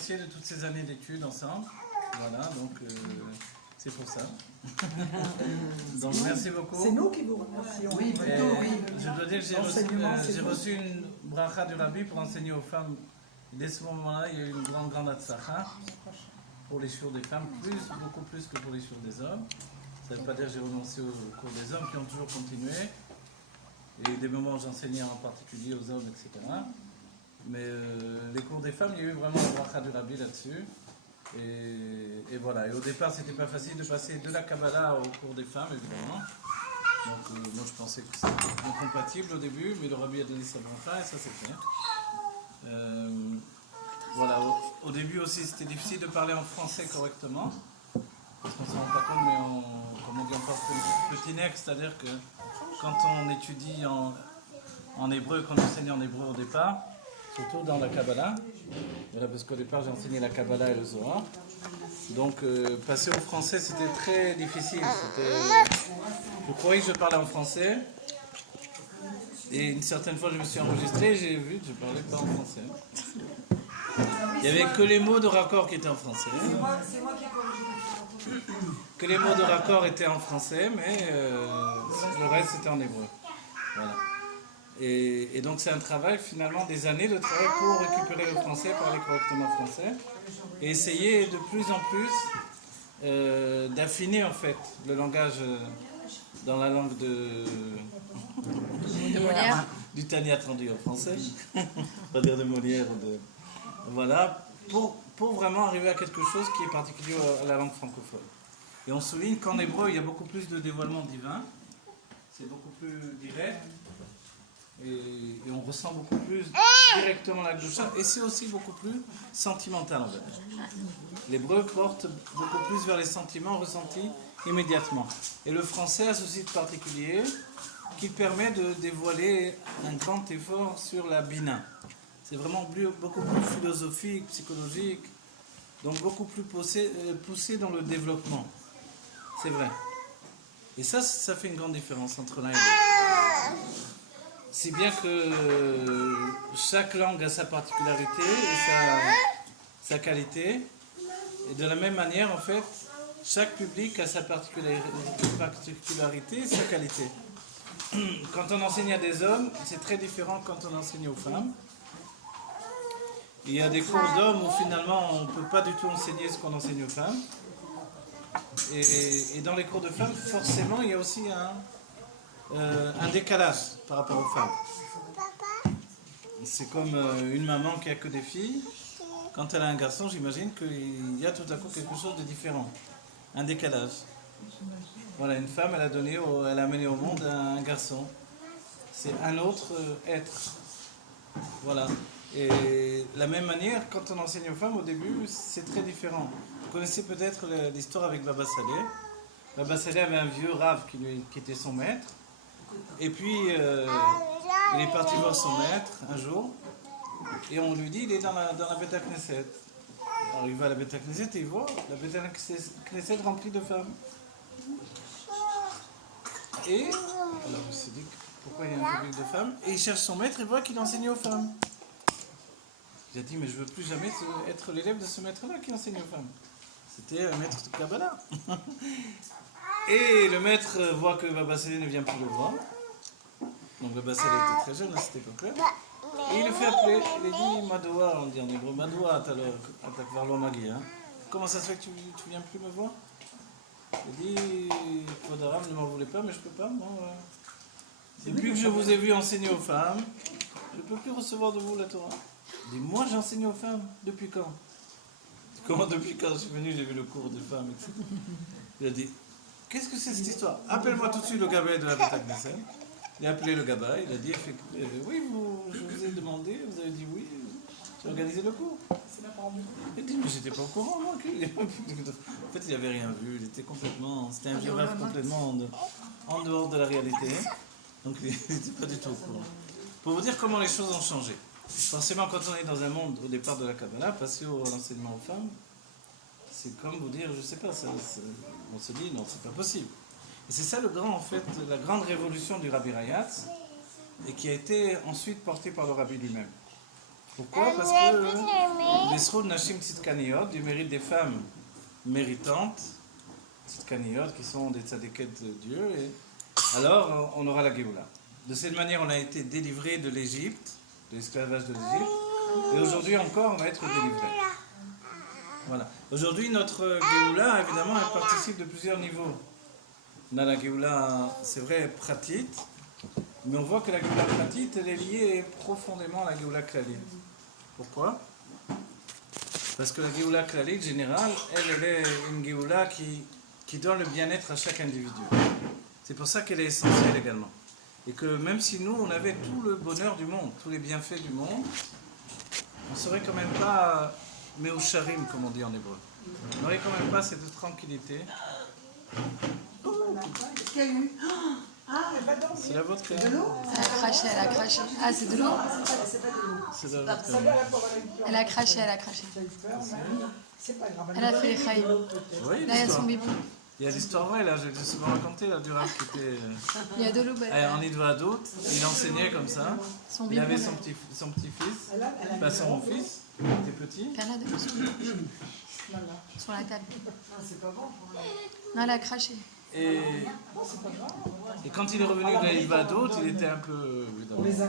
remercier de toutes ces années d'études ensemble. Voilà, donc c'est pour ça. Donc merci beaucoup. C'est nous qui vous remercions. Oui, plutôt, oui. Je dois dire que j'ai reçu une bracha du Rabbi pour enseigner aux femmes. Dès ce moment-là, il y a eu une grande atzlacha pour les chiours des femmes, beaucoup plus que pour les chiours des hommes. Ça ne veut pas dire que j'ai renoncé aux cours des hommes qui ont toujours continué. Et des moments où j'enseignais en particulier aux hommes, etc. Mais les cours des femmes, il y a eu vraiment la bracha du Rabbi là-dessus. Et voilà. Et au départ, c'était pas facile de passer de la Kabbalah au cours des femmes, évidemment. Donc moi, je pensais que c'était incompatible au début, mais le Rabbi a donné sa bracha et ça c'est fait. Voilà. Au début aussi, c'était difficile de parler en français correctement. Parce qu'on ne s'en rend pas compte, mais comme on dit, on parle petit nec, c'est-à-dire que quand on étudie en hébreu, quand on enseigne en hébreu au départ, surtout dans la Kabbalah, voilà, parce qu'au départ j'ai enseigné la Kabbalah et le Zohar, donc passer au français c'était très difficile. Je croyais que je parlais en français, et une certaine fois je me suis enregistré et j'ai vu que je ne parlais pas en français. Il n'y avait que les mots de raccord qui étaient en français. C'est moi qui ai corrigé. Que les mots de raccord étaient en français, mais le reste c'était en hébreu. Voilà. Et donc c'est un travail finalement des années de travail pour récupérer le français, parler correctement français, et essayer de plus en plus d'affiner en fait le langage dans la langue de Molière. du Tania traduit en français, pas dire de Molière ou de... Voilà, pour vraiment arriver à quelque chose qui est particulier à la langue francophone. Et on souligne qu'en hébreu, il y a beaucoup plus de dévoilement divin, c'est beaucoup plus direct, et on ressent beaucoup plus directement la Gdusha, et c'est aussi beaucoup plus sentimental en fait. L'hébreu porte beaucoup plus vers les sentiments ressentis immédiatement. Et le français a ceci de particulier qui permet de dévoiler un grand effort sur la bina. C'est vraiment beaucoup plus philosophique, psychologique, donc beaucoup plus poussé dans le développement. C'est vrai. Et ça fait une grande différence entre l'un et l'autre. Si bien que chaque langue a sa particularité et sa qualité. Et de la même manière, en fait, chaque public a sa particularité et sa qualité. Quand on enseigne à des hommes, c'est très différent quand on enseigne aux femmes. Il y a des cours d'hommes où finalement on ne peut pas du tout enseigner ce qu'on enseigne aux femmes. Et dans les cours de femmes, forcément, il y a aussi un décalage par rapport aux femmes. C'est comme une maman qui a que des filles. Quand elle a un garçon, j'imagine qu'il y a tout à coup quelque chose de différent. Un décalage. Voilà, une femme, elle a amené au monde un garçon. C'est un autre être. Voilà. Et de la même manière, quand on enseigne aux femmes, au début, c'est très différent. Vous connaissez peut-être l'histoire avec Baba Saleh. Baba Saleh avait un vieux rave qui était son maître. Et puis, il est parti voir son maître un jour. Et on lui dit, il est dans la Beth Knesset. Alors il va à la Beth Knesset et il voit la Beth Knesset remplie de femmes. Et alors il se dit, pourquoi il y a un public de femmes? Et il cherche son maître et voit qu'il enseigne aux femmes. Il a dit, mais je ne veux plus jamais être l'élève de ce maître-là qui enseigne aux femmes. C'était un maître de Kabbalah. Et le maître voit que Baba Saleh ne vient plus le voir. Donc Baba Saleh était très jeune à cette époque-là. Et il le fait appeler. Il lui dit, Madoua, on dit en hébreu, Madoua, Atakvarlo Magi. Comment ça se fait que tu ne viens plus me voir? Il dit, Kodaram ne m'en voulait pas, mais je ne peux pas. Moi, depuis que je vous ai vu enseigner aux femmes, je ne peux plus recevoir de vous la Torah. Il dit, moi j'enseigne aux femmes. Depuis quand? Comment depuis quand je suis venu, j'ai vu le cours des femmes, etc. Il a dit, qu'est-ce que c'est cette histoire? Appelle-moi tout de suite le Gabay de la Beth Knesset. Il a appelé le Gabay, il a dit, oui, je vous ai demandé, vous avez dit oui, j'ai organisé le cours. Il a dit, mais j'étais pas au courant, moi. En fait, il n'avait rien vu, c'était un vieux rêve complètement en dehors de la réalité. Donc il n'était pas du tout au courant. Pour vous dire comment les choses ont changé. Forcément, quand on est dans un monde, au départ de la Kabbalah, passer à l'enseignement aux femmes, c'est comme vous dire, je sais pas, on se dit, non, c'est pas possible. Et c'est ça la grande révolution du Rabbi Rayatz, et qui a été ensuite portée par le Rabbi lui-même. Pourquoi? Parce que l'Isroud Nashim Tzidkaniot, du mérite des femmes méritantes, Tzidkaniot, qui sont des tzadékettes de Dieu, et alors on aura la Géoula. De cette manière, on a été délivré de l'Égypte, de l'esclavage de l'Égypte, et aujourd'hui encore, on va être délivré. Voilà. Aujourd'hui, notre Géoula, évidemment, elle participe de plusieurs niveaux. On a la Géoula, c'est vrai, pratique, mais on voit que la Géoula pratique, elle est liée profondément à la Géoula Klalit. Pourquoi? Parce que la Géoula Klalit générale, elle est une Géoula qui donne le bien-être à chaque individu. C'est pour ça qu'elle est essentielle également. Et que même si nous, on avait tout le bonheur du monde, tous les bienfaits du monde, on ne serait quand même pas Meusharim, comme on dit en hébreu. On n'aurait quand même pas cette tranquillité. Qu'est-ce qu'il y a eu? Ah, elle va danser. C'est la vôtre, De l'eau? Elle a craché, elle a craché. Ah, c'est de l'eau? C'est pas de l'eau. C'est la vôtre. Ça va, la pauvre, elle a eu peur. Elle a craché, elle a craché. Elle a eu peur, mais c'est pas grave. Elle a fait les chaïs. Oui, Là, il y a l'histoire. son bibou. Il y a l'histoire vraie, là, je l'ai souvent raconté, là, du Rav qui était Il y a de l'eau. en Idvadot. Il enseignait comme ça. Son Il bibou. avait son petit-fils, pas son fils, il était petit. Elle a de l'eau sur la table. Non, c'est pas bon pour elle. Non, elle a craché. Et quand il est revenu de l'Idvadot, il était un peu... On les a.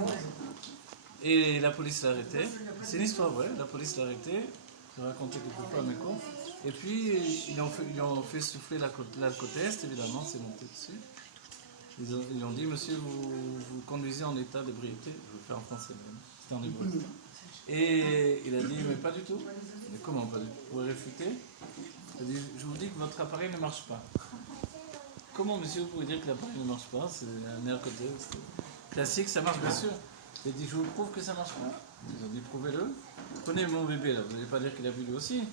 Et la police l'a arrêté. C'est une histoire vraie, la police l'a arrêté. Je l'ai raconté quelquefois à mes cours. Et puis, ils ont fait souffler l'alcotest, évidemment, c'est monté dessus. Ils ont dit, monsieur, vous conduisez en état d'ébriété. Je vais le faire en français, c'était en hébreu. Et il a dit, mais pas du tout. Mais comment pas du tout? Vous pouvez réfuter? Il a dit, je vous dis que votre appareil ne marche pas. Comment, monsieur, vous pouvez dire que l'appareil ne marche pas? C'est un alcotest classique, ça marche bien sûr. Il a dit, je vous prouve que ça marche pas. Ils ont dit, prouvez-le. Prenez mon bébé, là, vous n'allez pas dire qu'il a vu lui aussi.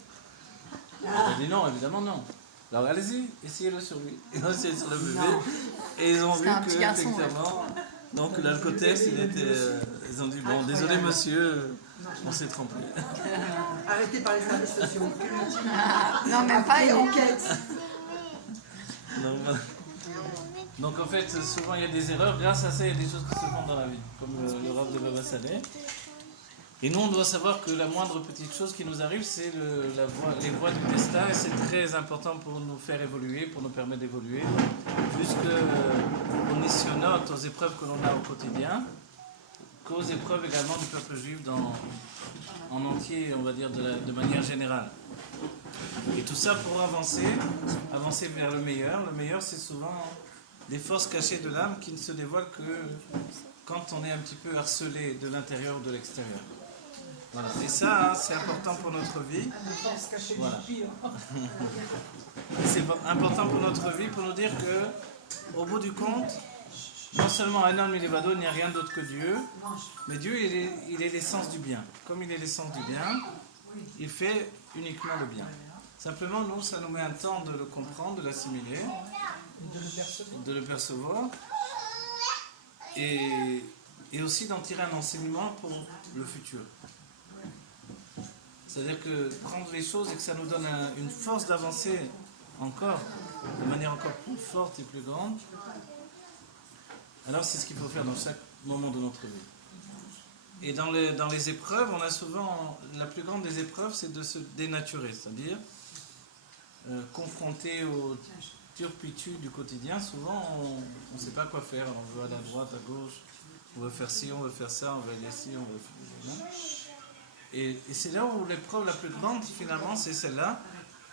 Il a dit non, évidemment non. Alors allez-y, essayez-le sur lui. Ils ont essayé sur le bébé et ils ont vu C'était un que petit garçon, effectivement, donc l'alcotest, ils ont dit bon, désolé monsieur, on s'est trompé. Arrêté par les services sociaux. Non, même pas. Et Et enquête. Donc, voilà. Donc en fait, souvent il y a des erreurs. Grâce à ça, il y a des choses qui se font dans la vie, comme le Rav de Baba Saleh. Et nous, on doit savoir que la moindre petite chose qui nous arrive, c'est les voies du destin, et c'est très important pour nous faire évoluer, pour nous permettre d'évoluer, jusqu'aux nissionotes, aux épreuves que l'on a au quotidien, qu'aux épreuves également du peuple juif en entier, on va dire de manière générale. Et tout ça pour avancer vers le meilleur. Le meilleur, c'est souvent des forces cachées de l'âme qui ne se dévoilent que quand on est un petit peu harcelé de l'intérieur ou de l'extérieur. Voilà. Et ça, c'est important pour notre vie. Voilà. C'est important pour notre vie pour nous dire que, au bout du compte, non seulement un homme il est vado, il n'y a rien d'autre que Dieu, mais Dieu il est l'essence du bien. Comme il est l'essence du bien, il fait uniquement le bien. Simplement, nous, ça nous met un temps de le comprendre, de l'assimiler, de le percevoir, et aussi d'en tirer un enseignement pour le futur. C'est-à-dire que prendre les choses et que ça nous donne une force d'avancer encore, de manière encore plus forte et plus grande, alors c'est ce qu'il faut faire dans chaque moment de notre vie. Et dans les épreuves, on a souvent, la plus grande des épreuves, c'est de se dénaturer, c'est-à-dire confronté aux turpitudes du quotidien, souvent on ne sait pas quoi faire, on veut aller à droite, à gauche, on veut faire ci, on veut faire ça, on veut aller ici, on veut faire là. Et c'est là où l'épreuve la plus grande, finalement, c'est celle-là.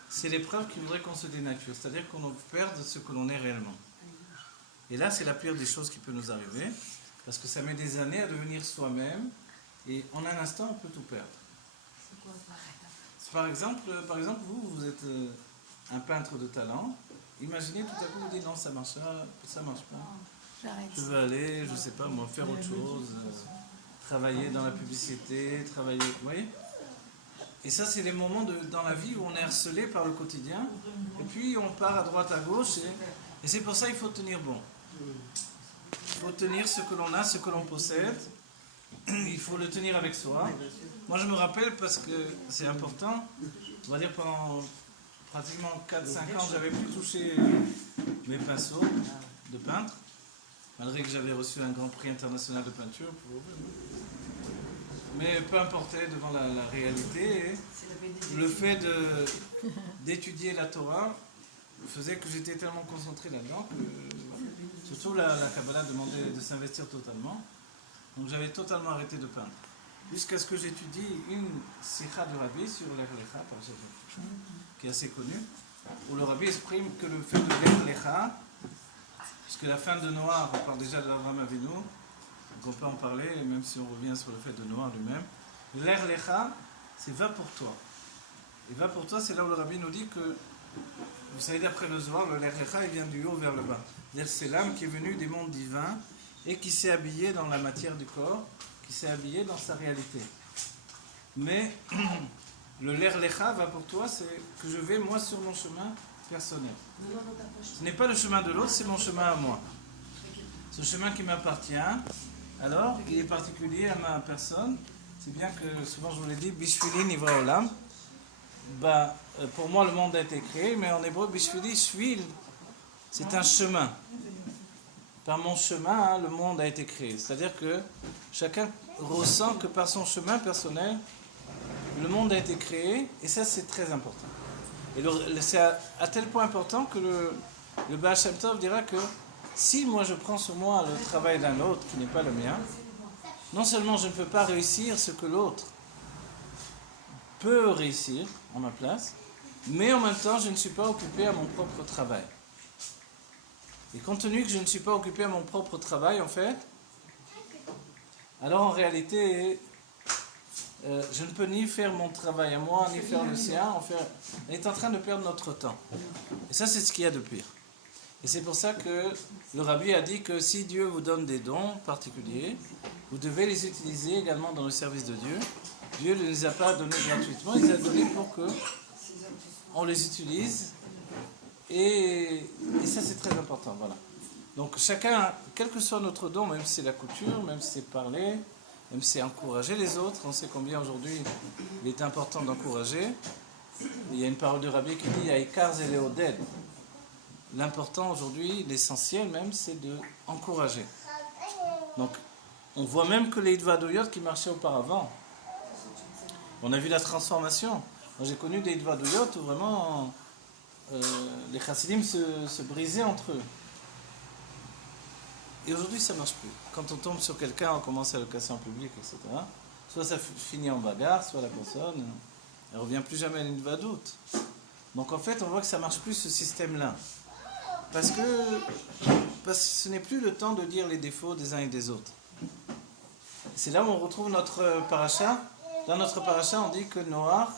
C'est l'épreuve qui voudrait qu'on se dénature, c'est-à-dire qu'on perde ce que l'on est réellement. Et là, c'est la pire des choses qui peut nous arriver, parce que ça met des années à devenir soi-même, et en un instant, on peut tout perdre. Par exemple, vous êtes un peintre de talent. Imaginez tout à coup, vous dites non, ça marche pas. j'arrête. Je veux aller, je sais pas moi, faire autre chose. Travailler dans la publicité, vous voyez? Et ça, c'est les moments dans la vie où on est harcelé par le quotidien, et puis on part à droite, à gauche, et c'est pour ça qu'il faut tenir bon. Il faut tenir ce que l'on a, ce que l'on possède, il faut le tenir avec soi. Moi, je me rappelle, parce que c'est important, on va dire pendant pratiquement 4-5 ans, j'avais plus touché mes pinceaux de peintre, malgré que j'avais reçu un grand prix international de peinture. Mais peu importait devant la réalité, le fait d'étudier la Torah faisait que j'étais tellement concentré là-dedans que surtout la Kabbalah demandait de s'investir totalement. Donc j'avais totalement arrêté de peindre. Jusqu'à ce que j'étudie une sikha du Rabbi sur l'Erlecha, qui est assez connue, où le Rabbi exprime que le fait de l'Erlecha, puisque la fin de Noah, on parle déjà de l'Avraham Avinu, donc on peut en parler, même si on revient sur le fait de Noah lui-même. L'Erlecha, c'est va pour toi. Et va pour toi, c'est là où le Rabbi nous dit que, vous savez, d'après le Zohar, le l'Erlecha, il vient du haut vers le bas. C'est-à-dire c'est l'âme qui est venue des mondes divins et qui s'est habillée dans la matière du corps, qui s'est habillée dans sa réalité. Mais le l'Erlecha va pour toi, c'est que je vais moi sur mon chemin personnel. Ce n'est pas le chemin de l'autre, c'est mon chemin à moi. Ce chemin qui m'appartient, alors il est particulier à ma personne. C'est bien que souvent je vous l'ai dit, Bishvili Nivra Olam. Pour moi le monde a été créé, mais en hébreu Bishvili, Shvil, c'est un chemin. Par mon chemin, le monde a été créé. C'est-à-dire que chacun ressent que par son chemin personnel, le monde a été créé, et ça c'est très important. Et c'est à tel point important que le Baal Shem Tov dira que si moi je prends sur moi le travail d'un autre qui n'est pas le mien, non seulement je ne peux pas réussir ce que l'autre peut réussir en ma place, mais en même temps je ne suis pas occupé à mon propre travail. Et compte tenu que je ne suis pas occupé à mon propre travail, en fait, alors en réalité, je ne peux ni faire mon travail à moi, ni faire le sien. On est en train de perdre notre temps. Et ça, c'est ce qu'il y a de pire. Et c'est pour ça que le Rabbi a dit que si Dieu vous donne des dons particuliers, vous devez les utiliser également dans le service de Dieu. Dieu ne les a pas donnés gratuitement, il les a donnés pour que on les utilise. Et ça, c'est très important. Voilà. Donc chacun, quel que soit notre don, même si c'est la couture, même si c'est parler, même si c'est encourager les autres, on sait combien aujourd'hui il est important d'encourager. Il y a une parole du Rabbi qui dit « Aïkar zéléoded ». L'important aujourd'hui, l'essentiel même, c'est d'encourager. Donc, on voit même que les Idvadouyot qui marchaient auparavant, on a vu la transformation. Moi, j'ai connu des Idvadouyot où vraiment les chassidim se brisaient entre eux. Et aujourd'hui, ça ne marche plus. Quand on tombe sur quelqu'un, on commence à le casser en public, etc. Soit ça finit en bagarre, soit la personne, elle ne revient plus jamais à une vadoute. Donc en fait, on voit que ça ne marche plus ce système-là. Parce que ce n'est plus le temps de dire les défauts des uns et des autres. C'est là où on retrouve notre paracha. Dans notre paracha, on dit que Noah,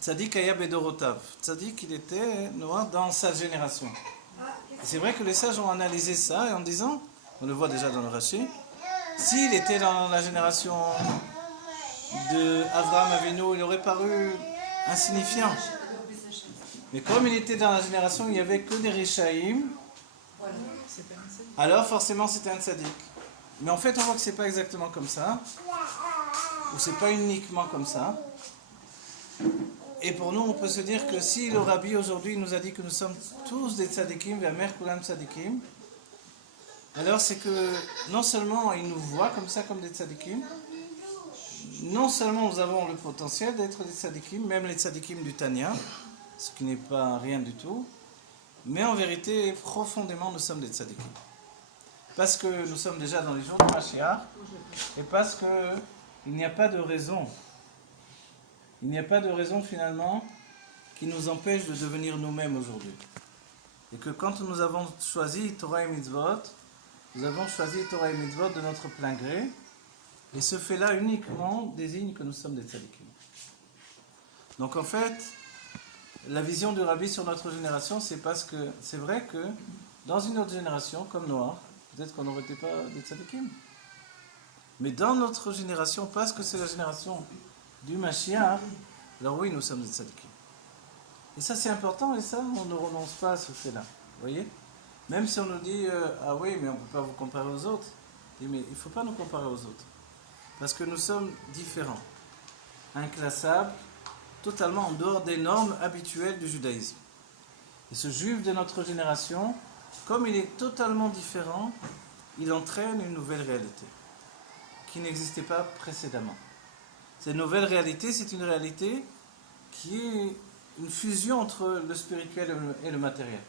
Tzadik Aya Bedorotav. Tzadik, il était Noah dans sa génération. Et c'est vrai que les sages ont analysé ça et en disant, on le voit déjà dans le Rashi, s'il était dans la génération de Avraham Avinu, il aurait paru insignifiant. Mais comme il était dans la génération où il n'y avait que des Rishaïm, alors forcément c'était un tzaddik. Mais en fait on voit que c'est pas exactement comme ça, ou c'est pas uniquement comme ça. Et pour nous on peut se dire que si le Rabbi aujourd'hui nous a dit que nous sommes tous des tzaddikim, ve'amer kulam tzaddikim, alors c'est que non seulement il nous voit comme ça comme des tzaddikim, non seulement nous avons le potentiel d'être des tzaddikim, même les tzaddikim du Tanya, ce qui n'est pas rien du tout, mais en vérité, profondément, nous sommes des tzadikim. Parce que nous sommes déjà dans les jours de Mashiach, et parce qu'il n'y a pas de raison. Il n'y a pas de raison finalement qui nous empêche de devenir nous-mêmes aujourd'hui. Et que quand nous avons choisi Torah et Mitzvot, nous avons choisi Torah et Mitzvot de notre plein gré, et ce fait-là uniquement désigne que nous sommes des tzadikim. Donc en fait, la vision du Rabbi sur notre génération, c'est parce que c'est vrai que dans une autre génération, comme Noah, peut-être qu'on n'aurait été pas des tzadikim. Mais dans notre génération, parce que c'est la génération du Mashiach, alors oui, nous sommes des tzadikim. Et ça c'est important, et ça on ne renonce pas à ce fait-là. Vous voyez ? Même si on nous dit, ah oui, mais on ne peut pas vous comparer aux autres. Mais il ne faut pas nous comparer aux autres. Parce que nous sommes différents. Inclassables, totalement en dehors des normes habituelles du judaïsme. Et ce juif de notre génération, comme il est totalement différent, il entraîne une nouvelle réalité, qui n'existait pas précédemment. Cette nouvelle réalité, c'est une réalité qui est une fusion entre le spirituel et le matériel.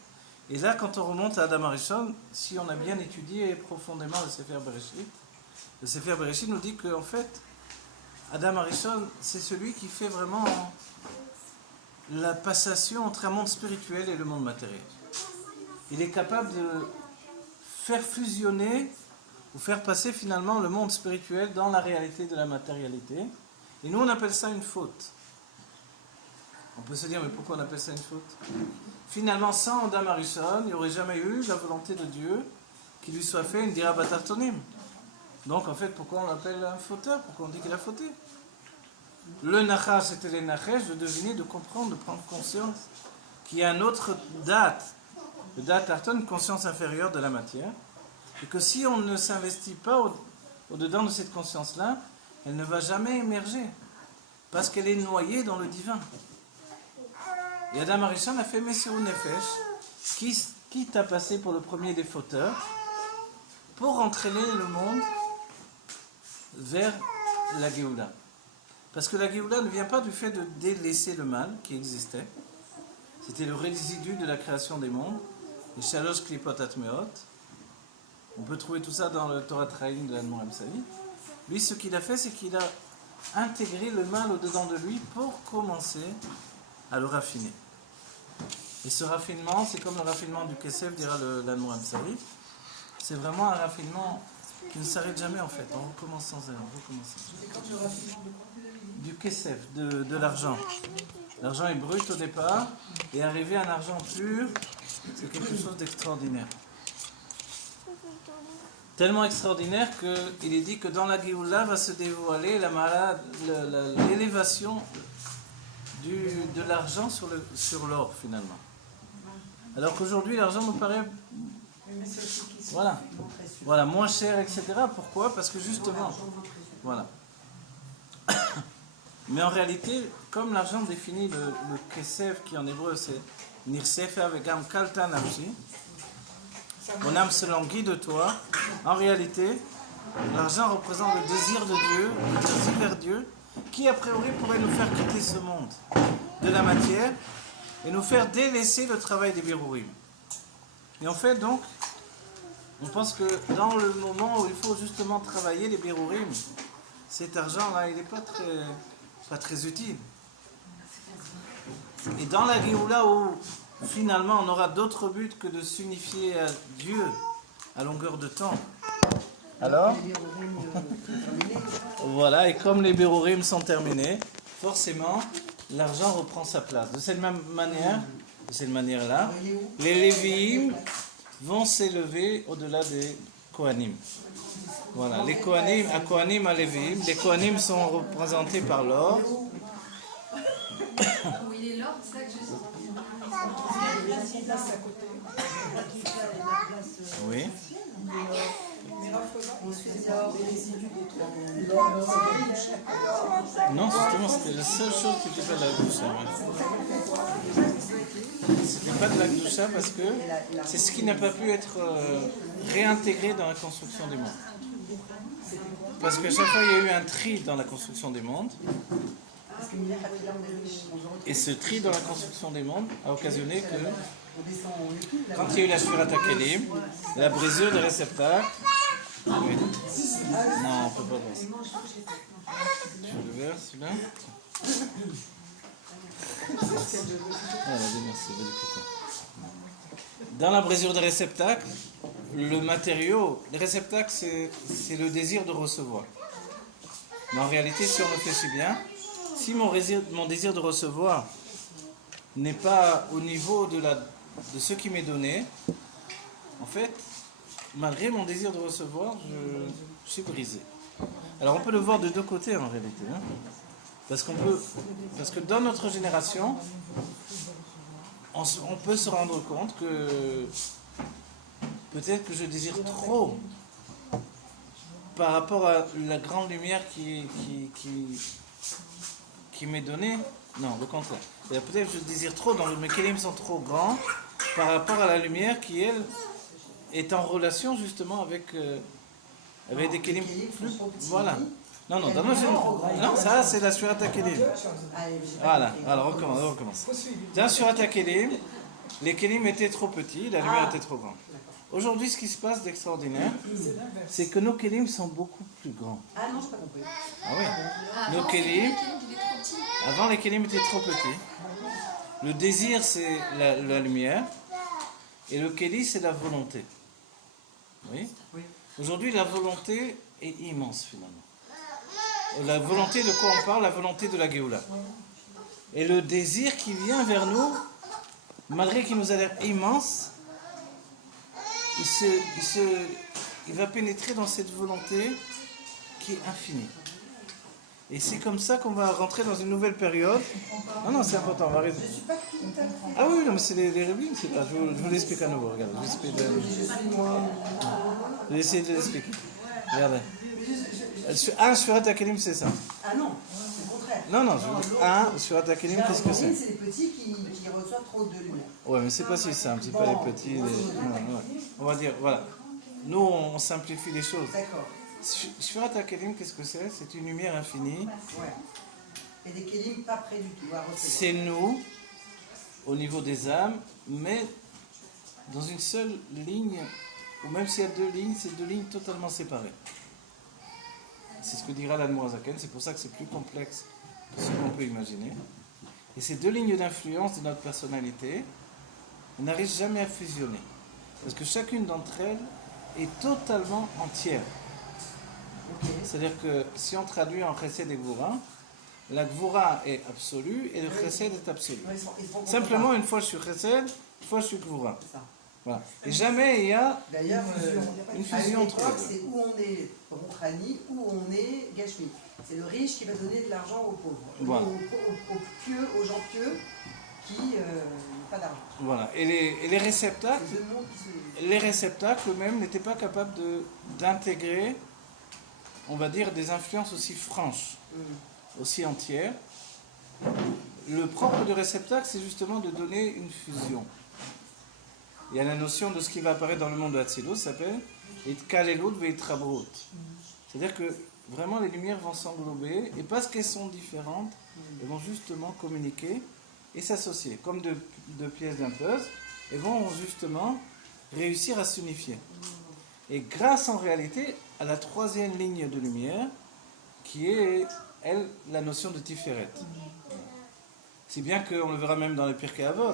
Et là, quand on remonte à Adam Arishon, si on a bien étudié profondément le Sefer Bereshit nous dit qu'en fait, Adam Arishon, c'est celui qui fait vraiment la passation entre un monde spirituel et le monde matériel. Il est capable de faire fusionner ou faire passer finalement le monde spirituel dans la réalité de la matérialité. Et nous, on appelle ça une faute. On peut se dire, mais pourquoi on appelle ça une faute? Finalement, sans Adam Arishon, il n'y aurait jamais eu la volonté de Dieu qui lui soit fait une dira batartonim. Donc, en fait, pourquoi on l'appelle un fauteur? Pourquoi on dit qu'il a fauté? Le nachash, c'était les nachesh, de deviner, de comprendre, de prendre conscience qu'il y a une autre date, le date tarton, une conscience inférieure de la matière, et que si on ne s'investit pas au-dedans de cette conscience-là, elle ne va jamais émerger, parce qu'elle est noyée dans le divin. Et Adam Arishon a fait Messirut Nefesh, quitte à passer pour le premier des fauteurs, pour entraîner le monde vers la Géoula. Parce que la Géoula ne vient pas du fait de délaisser le mal qui existait. C'était le résidu de la création des mondes, les Shalosh Klipot Atmeot. On peut trouver tout ça dans le Torah Traim de l'Admor Amsali. Lui, ce qu'il a fait, c'est qu'il a intégré le mal au-dedans de lui pour commencer à le raffiner. Et ce raffinement, c'est comme le raffinement du Kesef, dira l'Admor Amsali. C'est vraiment un raffinement qui ne s'arrête jamais en fait. On recommence sans elle, on recommence sans elle. Du Kesef, de l'argent. L'argent est brut au départ, et arriver à un argent pur, c'est quelque chose d'extraordinaire. Tellement extraordinaire qu'il est dit que dans la Géoula va se dévoiler l'élévation de l'argent sur l'or finalement. Alors qu'aujourd'hui l'argent nous paraît voilà, moins cher, etc. Pourquoi? Parce que justement, voilà. Mais en réalité, comme l'argent définit le kesef, qui en hébreu c'est nirsefer avec un kalta nafshi, mon âme se languit de toi. En réalité, l'argent représente le désir de Dieu, le désir vers Dieu, qui a priori pourrait nous faire quitter ce monde de la matière et nous faire délaisser le travail des birourim. Et en fait donc, on pense que dans le moment où il faut justement travailler les birourim, cet argent-là, il n'est pas très utile. Et dans la Géoula où finalement on aura d'autres buts que de s'unifier à Dieu à longueur de temps. Alors, voilà, et comme les birourim sont terminés, forcément, l'argent reprend sa place. De cette même manière, de cette manière-là, les Lévi'im vont s'élever au-delà des Kohanim. Voilà, les Kohanim, à Kohanim, à Lévi'im, les Kohanim sont représentés par l'or. Où il est l'or, c'est ça que je sais. Oui. Non, justement, c'était la seule chose qui n'était pas de la Gdusha. C'était pas de la Gdusha parce que c'est ce qui n'a pas pu être réintégré dans la construction des mondes. Parce qu'à chaque fois, il y a eu un tri dans la construction des mondes. Et ce tri dans la construction des mondes a occasionné que, quand il y a eu la Shvirat HaKelim, la brisure des réceptacles. Oui. Non, on ne peut pas voir ça. Je le verre, celui-là. Dans la brisure des réceptacles, le matériau, les réceptacles, c'est le désir de recevoir. Mais en réalité, si on réfléchit bien, si mon désir de recevoir n'est pas au niveau de ce qui m'est donné, en fait, malgré mon désir de recevoir, je suis brisé. Alors on peut le voir de deux côtés en réalité. Hein. Parce que dans notre génération, on peut se rendre compte que peut-être que je désire trop par rapport à la grande lumière qui m'est donnée. Non, le contraire. Peut-être que je désire trop, mes kélim sont trop grands par rapport à la lumière qui, elle, est en relation justement avec Avec des kelim les kelim plus. sont trop petits. Voilà. Non, non, Il y a dans nos des grands, grands. Non, ça c'est la surata kelim. Allez, j'ai pas Voilà, compris. alors on recommence. Dans surata kelim, les kelim étaient trop petits, la lumière était trop grande. Aujourd'hui, ce qui se passe d'extraordinaire, c'est que nos kelim sont beaucoup plus grands. Ah non, je pas compris. Ah oui. Nos Avant, kelim, il est trop petit. avant les kelim étaient trop petits. Le désir, c'est la lumière. Et le kéli, c'est la volonté. Oui. Oui. Aujourd'hui, la volonté est immense, finalement. La volonté de quoi on parle? La volonté de la Géoula. Et le désir qui vient vers nous, malgré qu'il nous a l'air immense, il va pénétrer dans cette volonté qui est infinie. Et c'est comme ça qu'on va rentrer dans une nouvelle période. Non, c'est important, on va raison. Je suis pas tout à fait. Ah oui, non, mais c'est les rubriques, c'est pas. Je vous l'explique à nouveau, regarde. Je vais essayer de l'expliquer. Regardez. Un sur Atakelim, c'est ça. Ah non, c'est le contraire. Non, je vous dis, un sur Atakelim, qu'est-ce que c'est? C'est les petits qui reçoivent trop de lumière. Ouais, mais c'est pas si simple, c'est pas les petits. Non, ouais. On va dire, voilà. Nous, on simplifie les choses. D'accord. Sur Atakelim, qu'est-ce que c'est? C'est une lumière infinie. Ouais. Et des kelim pas près du tout à recevoir. C'est nous, au niveau des âmes, mais dans une seule ligne, ou même s'il y a deux lignes, c'est deux lignes totalement séparées. C'est ce que dira l'Admorazaken, c'est pour ça que c'est plus complexe que ce qu'on peut imaginer. Et ces deux lignes d'influence de notre personnalité n'arrivent jamais à fusionner. Parce que chacune d'entre elles est totalement entière. C'est-à-dire que si on traduit en Chesed et Gvura, la Gvura est absolue et le Chesed est absolu. Simplement, une fois je suis Chesed, une fois je suis Gvura. C'est ça. Voilà. Et jamais il y a D'ailleurs, une fusion entre les deux. c'est où on est Rouhani, où on est Gashmi. C'est le riche qui va donner de l'argent aux pauvres. Voilà. Aux pieux, aux gens pieux qui n'ont pas d'argent. Voilà. Et les réceptacles, C'est deux mondes qui se... les réceptacles eux-mêmes n'étaient pas capables d'intégrer, on va dire, des influences aussi franches, aussi entières. Le propre du réceptacle, c'est justement de donner une fusion. Il y a la notion de ce qui va apparaître dans le monde de Hatzilut, ça s'appelle et Kalelot ve Trabrot. C'est-à-dire que vraiment les lumières vont s'englober et parce qu'elles sont différentes, elles vont justement communiquer et s'associer. Comme deux pièces d'un puzzle, elles vont justement réussir à s'unifier. Et grâce en réalité à la troisième ligne de lumière, qui est, elle, la notion de Tiferet. Si bien qu'on le verra même dans les Pirkei Avot,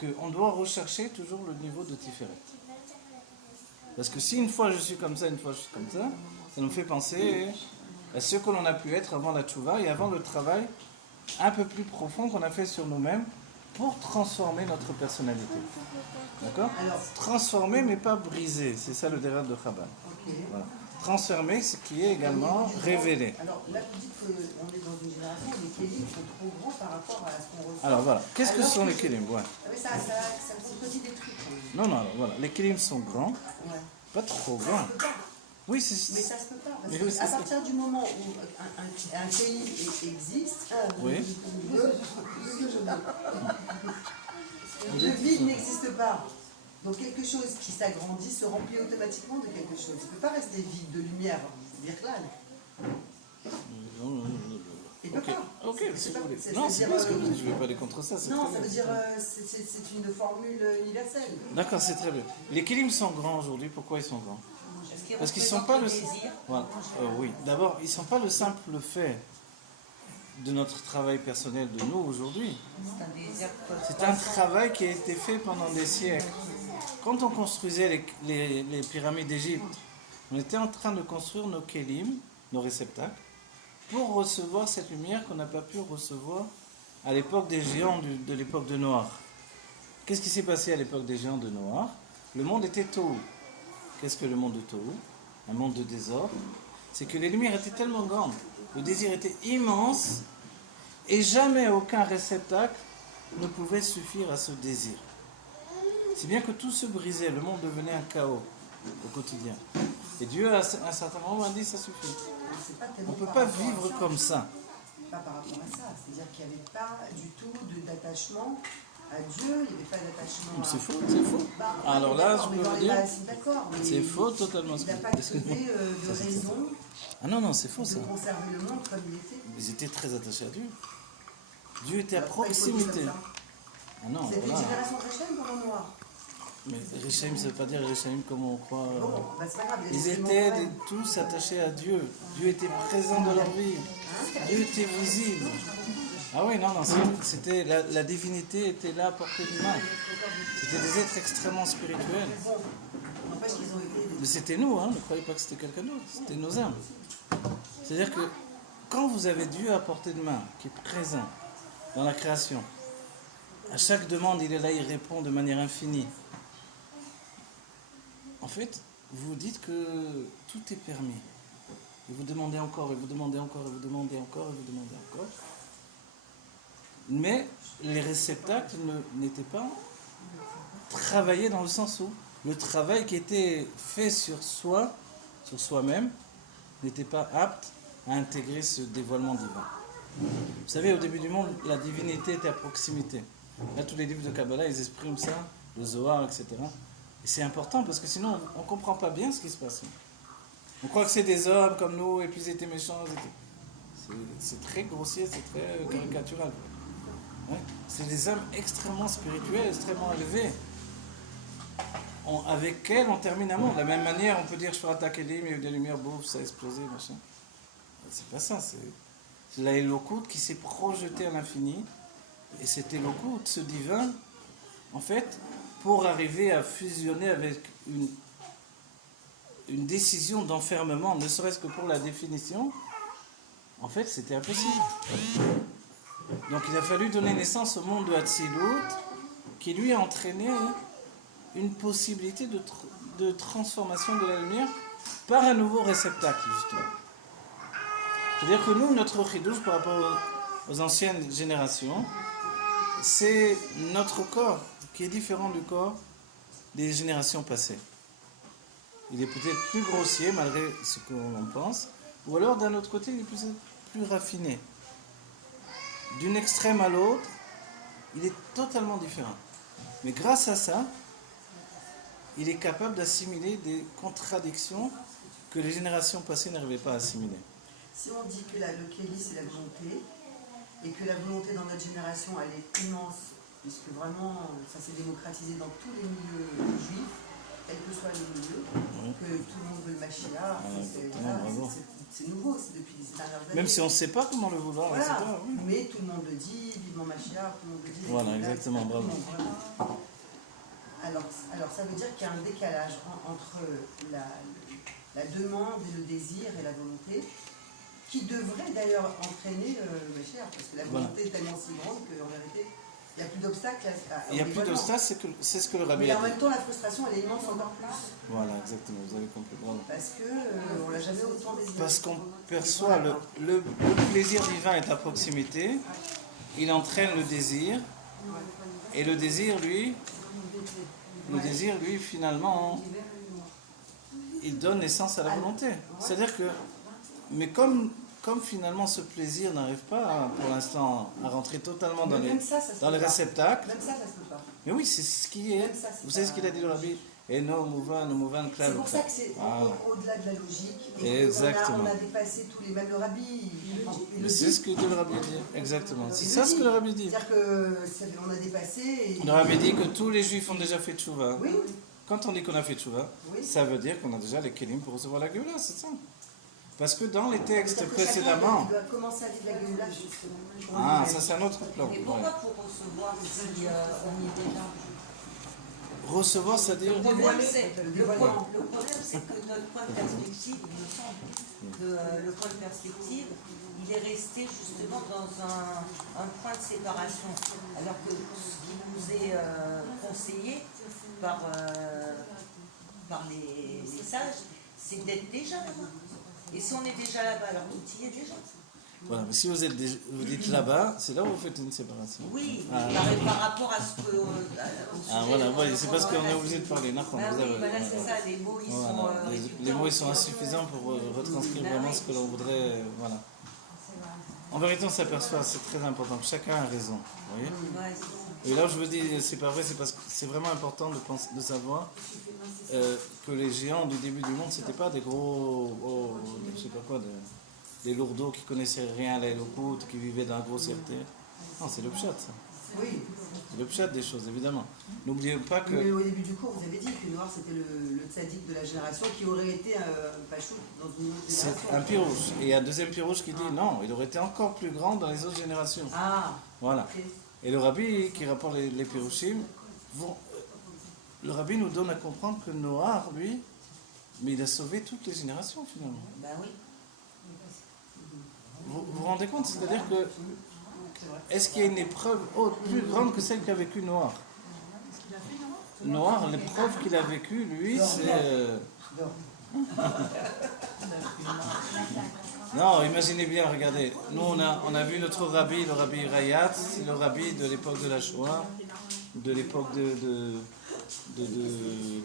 qu'on doit rechercher toujours le niveau de Tiferet. Parce que si une fois je suis comme ça, une fois je suis comme ça nous fait penser à ce que l'on a pu être avant la tchouva et avant le travail un peu plus profond qu'on a fait sur nous-mêmes pour transformer notre personnalité. D'accord? Transformer mais pas briser, c'est ça le dérivant de Chabad. Voilà. Transformer, ce qui est également révélé. Alors là, vous dites qu'on est dans une génération où les kélim sont trop grands par rapport à ce qu'on reçoit. Alors voilà, qu'est-ce que sont les kélim? Ouais. Ah oui, ça contredit des trucs. Non, alors, voilà, les kélim sont grands, Ouais. pas trop Ça grands. se peut pas. Oui, Mais ça se peut pas. Parce Mais que oui, c'est à ça. partir du moment où un kélim existe, Oui. le vide n'existe pas. Donc quelque chose qui s'agrandit se remplit automatiquement de quelque chose. Il ne peut pas rester vide de lumière, virtuelle. Il peut pas. Ok, C'est si pas- vous voulez. c'est- Non, c'est c'est dire, pas ce que je ne vais pas aller contre ça. C'est Non, très ça veut bien. dire c'est une formule universelle. D'accord, c'est très bien. Les kélim sont grands aujourd'hui. Pourquoi ils sont grands? Parce qu'ils ne sont pas le. Voilà. Oui. D'abord, ils ne sont pas le simple fait de notre travail personnel de nous aujourd'hui. C'est un travail qui a été fait pendant des siècles. Quand on construisait les pyramides d'Égypte, on était en train de construire nos kélim, nos réceptacles, pour recevoir cette lumière qu'on n'a pas pu recevoir à l'époque des géants de l'époque de Noach. Qu'est-ce qui s'est passé à l'époque des géants de Noach? Le monde était Tohu. Qu'est-ce que le monde de Tohu? Un monde de désordre. C'est que les lumières étaient tellement grandes, le désir était immense, et jamais aucun réceptacle ne pouvait suffire à ce désir. C'est bien que tout se brisait, le monde devenait un chaos au quotidien. Et Dieu, à un certain moment, a dit, ça suffit. On ne peut pas vivre comme ça. Pas par rapport à ça. C'est-à-dire qu'il n'y avait pas du tout d'attachement à Dieu, il n'y avait pas d'attachement à... C'est faux, c'est faux. Bah, Alors oui, là, d'accord, je mais peux dans vous les dire, bases, d'accord, mais c'est faux totalement. il n'a pas Excuse-moi. trouvé de raison Ah non, non, c'est faux ça. de conserver le monde comme il était. Ils étaient très attachés à Dieu. Dieu était à Pourquoi il faut dire proximité. comme ça? Ah non, C'était une voilà. génération Réchaim pendant noir. Mais Réchaïm, ça ne veut pas dire Réchaïm comme on croit. Bon, bah c'est pas grave. il y a Ils des éléments étaient quand même. tous attachés à Dieu. Dieu était présent dans leur vie. Dieu était visible. Ah oui, non, non, c'était la divinité était là à portée de main. C'était des êtres extrêmement spirituels. Bon, n'empêche qu'ils ont été Mais c'était nous, hein, ne croyez pas que c'était quelqu'un d'autre, c'était nos âmes. C'est-à-dire que quand vous avez Dieu à portée de main, qui est présent dans la création, à chaque demande, il est là, il répond de manière infinie. En fait, vous vous dites que tout est permis. Et vous demandez encore, et vous demandez encore, et vous demandez encore, et vous demandez encore. Mais les réceptacles n'étaient pas travaillés dans le sens où le travail qui était fait sur soi, sur soi-même, n'était pas apte à intégrer ce dévoilement divin. Vous savez, au début du monde, la divinité était à proximité. Là, tous les livres de Kabbalah, ils expriment ça, le Zohar, etc. Et c'est important parce que sinon, on ne comprend pas bien ce qui se passe. On croit que c'est des hommes comme nous, et puis ils étaient méchants. C'est très grossier, c'est très caricatural. Ouais. C'est des âmes extrêmement spirituelles, extrêmement élevées. Avec elles, on termine un monde. De la même manière, on peut dire je ferai attaquer les, mais il y a eu des lumières, bouf, ça a explosé, machin. C'est pas ça, c'est la Elokut qui s'est projetée à l'infini. Et cette Elokut, ce divin, en fait, pour arriver à fusionner avec une décision d'enfermement, ne serait-ce que pour la définition, en fait, c'était impossible. Donc il a fallu donner naissance au monde de Hatzilut, qui lui a entraîné une possibilité de transformation de la lumière par un nouveau réceptacle, justement. C'est-à-dire que nous, notre chidouche par rapport aux anciennes générations, c'est notre corps qui est différent du corps des générations passées. Il est peut-être plus grossier malgré ce qu'on pense, ou alors d'un autre côté, il est plus raffiné. D'une extrême à l'autre, il est totalement différent. Mais grâce à ça, il est capable d'assimiler des contradictions que les générations passées n'arrivaient pas à assimiler. Si on dit que le Kéli c'est la volonté, et que la volonté dans notre génération elle est immense, puisque vraiment ça s'est démocratisé dans tous les milieux juifs, quel que soit le milieu, que tout le monde veut le Mashiach, c'est nouveau, c'est depuis les dernières années. Même si on ne sait pas comment le vouloir, voilà. etc. Oui. Mais tout le monde le dit, vivement Mashiach, tout le monde le dit. Voilà, exactement, bravo. Alors ça veut dire qu'il y a un décalage entre la demande et le désir et la volonté, qui devrait d'ailleurs entraîner le Mashiach, parce que la volonté est tellement si grande qu'en vérité, il n'y a plus d'obstacles. Il n'y a plus d'obstacles, c'est ce que le rabbi mais a en dit. même temps, la frustration, elle est immense encore plus. Voilà, exactement, vous avez compris. Bravo. Parce qu'on ne l'a jamais autant désiré. Parce qu'on perçoit le plaisir divin est à proximité, il entraîne le désir, et le désir, lui, finalement, il donne naissance à la volonté. C'est-à-dire que, mais comme finalement ce plaisir n'arrive pas pour l'instant à rentrer totalement dans les réceptacles, même ça se peut pas. mais oui, c'est ce qui est. Vous savez ce qu'il a dit le rabbi? Et no mouvan, c'est pour ça que c'est au-delà de la logique. Et exactement. on a dépassé tous les. Même le rabbi. Mais c'est ce que le rabbi dit. Exactement. C'est ça ce que le rabbi dit. C'est-à-dire qu'on a dépassé. Le rabbi dit que tous les juifs ont déjà fait tchouva. Oui. Quand on dit qu'on a fait tchouva, ça veut dire qu'on a déjà les kelim pour recevoir la Géoula, c'est ça. Parce que dans les textes précédemment. Il doit commencer à vivre la Géoula, justement. Ah, ça c'est un autre plan. Mais pourquoi pour recevoir si on y est déjà? Recevoir, c'est-à-dire. Le problème, c'est que notre point de perspective, il me semble que le point de perspective, il est resté justement dans un point de séparation. Alors que ce qui nous est conseillé par les sages, c'est d'être déjà là-bas. Et si on est déjà là-bas, alors tout y est déjà. Voilà, mais si vous dites là-bas, c'est là où vous faites une séparation. Oui, par rapport à ce que. Voilà, c'est parce qu'on est obligé de parler. Voilà, c'est ça, les mots, ils sont. Les mots, ils sont insuffisants pour retranscrire vraiment ce que l'on voudrait. Voilà. En vérité, on s'aperçoit, c'est très important, que chacun a raison. Vous voyez? Ouais, c'est ça. Et là où je vous dis, c'est pas vrai, c'est parce que c'est vraiment important de savoir que les géants du début du monde, c'était pas des gros, je sais pas quoi, des lourdeaux qui connaissaient rien à l'Elokut, qui vivaient dans un gros certain. Non, c'est le pshat, ça. Oui, C'est le pshat des choses, évidemment. N'oubliez pas que... mais au début du cours, vous avez dit que Noir c'était le tzaddik de la génération qui aurait été Pachouk dans une autre C'est génération. un pirouche. Et il y a un deuxième pirouche qui dit non, il aurait été encore plus grand dans les autres générations. Ah, Voilà. ok. Et le rabbi qui rapporte les pirouchim, le rabbi nous donne à comprendre que Noah, lui, mais il a sauvé toutes les générations finalement. Ben oui. Vous vous rendez compte? C'est-à-dire que est-ce qu'il y a une épreuve plus grande que celle qu'a vécue Noah? Noah, l'épreuve qu'il a vécue, lui, c'est... Non, imaginez bien, regardez, nous on a vu notre rabbi, le rabbi Rayat, c'est le rabbi de l'époque de la Shoah, de l'époque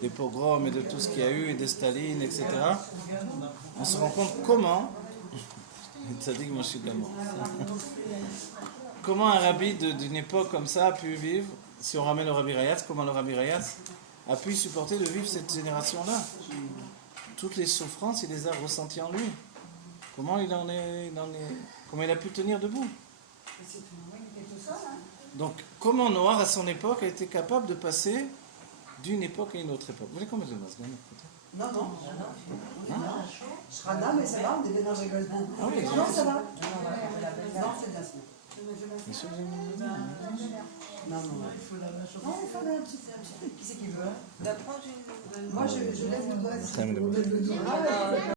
des pogroms et de tout ce qu'il y a eu, et de Staline, etc. On se rend compte comment, ça dit que moi je suis gamin, comment un rabbi d'une époque comme ça a pu vivre, si on ramène le rabbi Rayat, comment le rabbi Rayat a pu supporter de vivre cette génération-là. Toutes les souffrances, il les a ressenties en lui. Comment comment il a pu tenir debout? Donc, comment Noah, à son époque, a été capable de passer d'une époque à une autre époque? Vous voulez combien de masques? Non, non. Shrana, mais ça va, on est bien dans le rigole. Ah oui, Non, ça va. Non, c'est bien. Bien sûr, vous avez- Non, non. Il faut un petit truc. Qui c'est qui veut? D'apprendre une... Moi, je lève le doigt. Très bien. Ah, ouais.